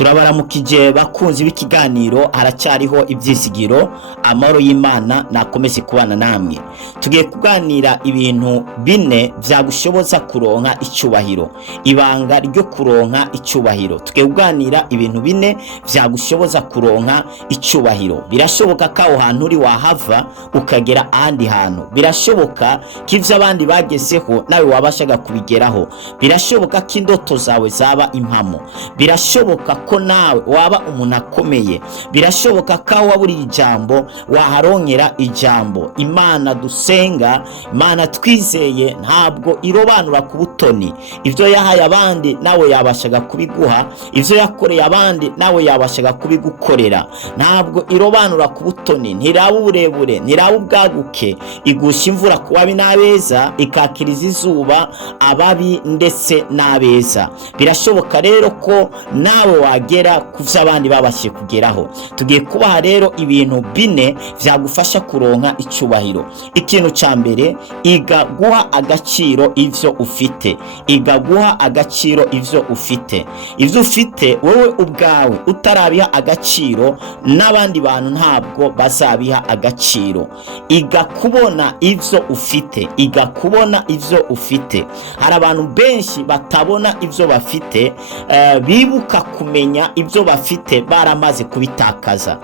Turabaramukije bakunzi b'ikiganiro haracyariho ibyizigiro, amahoro y'Imana nakomeze kubana namwe. Tugiye kuganira ibintu bine byagushoboza kuronka icyubahiro, ibanga ryo kuronka icyubahiro. Tugiye kuganira ibintu bine byagushoboza kuronka icyubahiro. Birashoboka ko aho hantu uri wahava ukagera ahandi hantu, birashoboka ko ivyo abandi bagezeho nawe wabashaga kubigeraho, birashoboka ko indoto zawe zaba impamo, birashoboka ko nawe waba umuntu akomeye, birashoboka ko aho waburiye ijambo waharonkera ijambo. Imana dusenga, Imana twizeye ntabwo irobanura ku butoni. Ivyo yahaye abandi nawe yabashaga kubiguha, ivyo yakoreye abandi nawe yabashaga kubigukorera. Ntabwo irobanura ku butoni, ntiraba uburebure, ntiraba ubwaguke, igusha imvura ku babi n'abeza, ikakiriza izuba ababi ndetse n'abeza. Birashoboka rero ko nawe wagera kuvyo abandi babashije kugeraho. Tugiye kubaha rero ibintu bine vyagufasha kuronka icyubahiro. Ikintu ca mbere, iga guha agaciro ivyo ufite. Iga guha agaciro ivyo ufite. Ivyo ufite wowe ubwawe utarabiha agaciro, n'abandi bantu ntabwo bazabiha agaciro. Iga kubona ivyo ufite. Iga kubona ivyo ufite. Hari abantu benshi batabona ivyo bafite, bibuka kumenya ivyo bafite baramaze kubitakaza.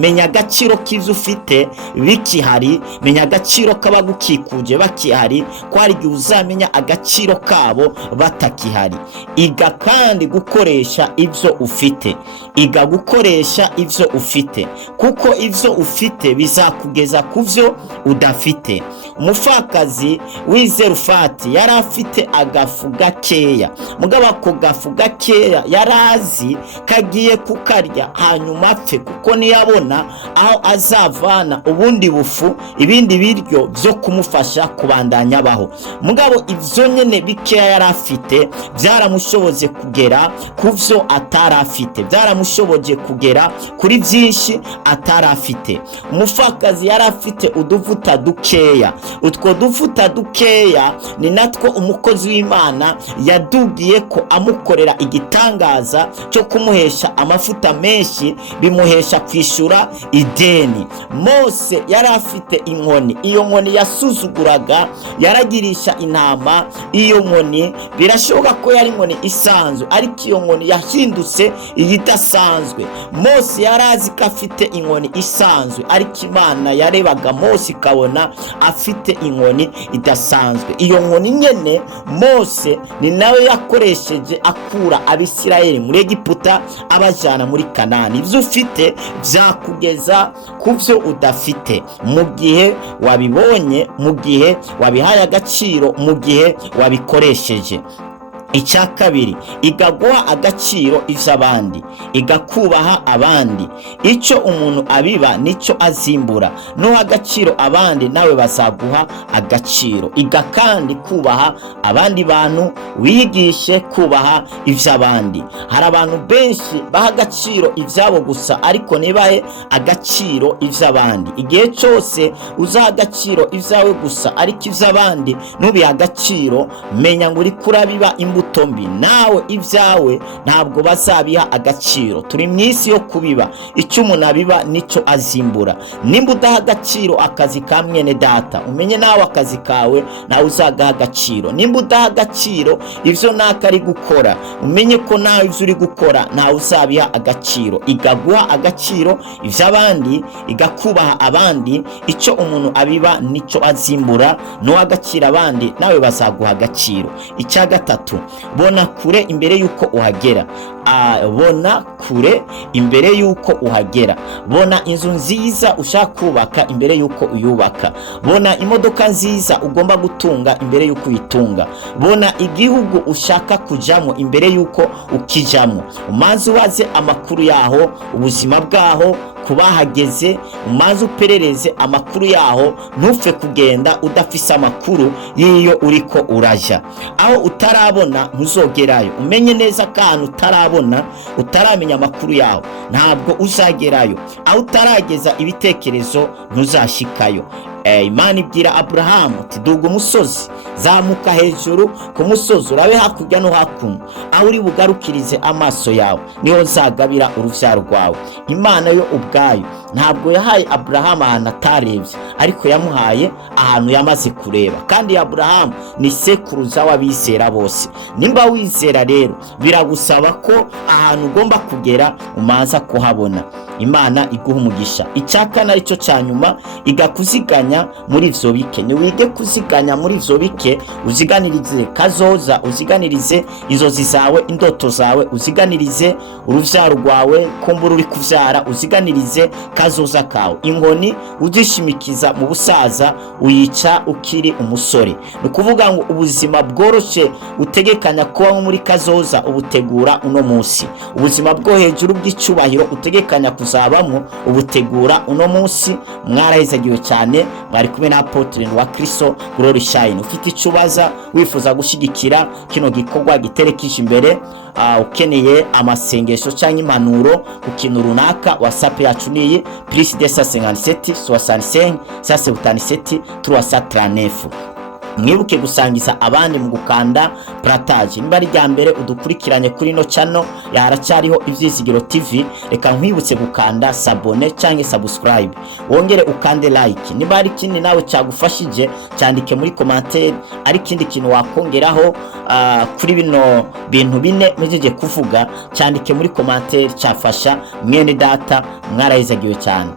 Menya agaciro k'ivyo ufite bikihari, menya agaciro k'abagukikuje bakihari, ko hari igihe uzamenya agaciro kabo batakihari. Iga kandi gukoresha ivyo ufite. Iga gukoresha ivyo ufite, kuko ivyo ufite bizakugeza kuvyo udafite. Umufakazi w'Izerufati yari afite agafu gakeya, mugabo ako gafu gakeya yarazi kagiye kukarya hanyuma apfe, kuko niyabona aho azavana ubundi bufu, ibindi biryo byo kumufasha kubandanya baho. Mugabo ivyo nyene bikeya yari afite byaramushoboje kugera kuvyo atarafite, byaramushoboje kugera kuri byinshi atarafite. Umufakazi yari afite uduvuta dukeya, utwo duvuta dukeya ni natwo umukozi w'Imana yadugiye ko amukorera igitangaza cyo kumuhesha amafuta menshi, bimuhesha kwishura ideni. Mose yari afite inkoni, iyo nkoni yasuzuguraga, yaragirisha intama. Iyo nkoni birashoboka ko yari inkoni isanzwe, ariko iyo nkoni yahindutse iyidasanzwe. Mose yarazi ko afite inkoni isanzwe, ariko Imana yarebaga Mose ikabona afite inkoni idasanzwe. Iyo nkoni nyene Mose ni nawe yakoresheje akura Abisirayeli muri Egiputa abajana muri Kanani. Ivyo ufite vyakugeza kuvyo udafite, mu gihe wabibonye, mu gihe wabihaye agaciro, mu gihe wabikoresheje. Icya kabiri, iga guha agaciro ivy'abandi. Iga kubaha abandi. Ico umuntu abiba nico azimbura. Nuha agaciro abandi nawe bazaguha agaciro. Iga kandi kubaha abandi bantu, wigishe kubaha ivy'abandi. Hari abantu benshi baha agaciro ivyabo gusa, ariko nibahe agaciro ivy'abandi. Igihe cyose uzaha agaciro ivyawe gusa, ariko ivy'abandi nubiha agaciro, menya ngo uri kurabiba imbuto mbi, nawe ivyawe ntabwo bazabiha agaciro. Turi mw'isi yo kubiba, icyo umuntu abiba nico azimbura. Nimba udaha agaciro akazi ka mwene data, umenye nawe akazi kawe nawe uzagaha agaciro. Nimba udaha agaciro ivyo naka ari gukora, umenye ko nawe ivyo uri gukora nawe uzabiha agaciro. Iga guha agaciro ivy'abandi, iga kubaha abandi. Ico umuntu abiba nico azimbura, nuha agaciro abandi nawe bazaguha agaciro. Icya gatatu, bona kure imbere yuko uhagera. Bona kure imbere yuko uhagera. Bona inzu nziza ushaka kubaka imbere yuko uyubaka. Bona imodoka nziza ugomba gutunga imbere yuko uyitunga. Bona igihugu ushaka kujamo imbere yuko ukijamo. Umanze ubaze amakuru yaho, ubuzima bwaho, kubahageze, umanze uperereze amakuru yaho. Ntupfe kugenda udafise amakuru yiyo uriko uraja. Aho utarabona ntuzogerayo. Umenye neza ko ahantu utarabona, utaramenya amakuru yaho, ntabwo uzagerayo. Aho utarageza ibitekerezo ntuzashikayo. Imana ibwira Aburahamu ati duga umusozi, zamuka hejuru ku musozi urabe hakurya no hakuno, aho uri bugarukirize amaso yawe niho nzagabira uruvyaro rwawe. Imana yo ubwayo ntabwo yahaye Aburahamu ahantu atarebye, ariko yamuhaye ahantu yamaze kureba. Kandi Aburahamu ni sekuruza w'abizera bose. Nimba wizera rero biragusaba ko ahantu ugomba kugera umanza kuhabona. Imana iguha umugisha. Icyakana aricyo cya nyuma, igakuziganya muri ivyo bike. Niwige kuziganya muri ivyo bike, uziganirize kazoza, uziganirize inzozi zawe, indoto zawe, uziganirize uruvyaro rwawe, kumbura uri kuvyara, uziganirize kazoza kawe. Inkoni ujishimikiza mu busaza uyica ukiri umusore. Ni kuvuga ngo ubuzima bworoshe utegekanya kuba muri kazoza ubutegura uno munsi. Ubuzima bwo hejuru bw'icubahiro utegekanya kuzabamo ubutegura uno munsi. Mwarahezagiwe cyane, mwari kumwe na Apotre wa Kristo Glory Shine. Ufite icubaza wifuza gushigikira kino gikorwa giterekeje imbere, ukeneye amasengesho cyangwa impanuro ku kintu runaka, WhatsApp yacu ni +257 65 77 339. Mwibuke gusangiza abandi mu gukanda partage. Nimba ari rya mbere udukurikiranye kuri no channel ya Haracyariho Ivyizigiro TV, reka nkwibutse gukanda sabone cyangwa subscribe, wongere ukande like. Nimba ari kindi nawe cyagufashije cyandike muri commentaire, ari kindi kintu wakongeraho kuri bino bintu bine mujije kuvuga, cyandike muri commentaire cyafasha mwene data. Mwarahizagiwe cyane.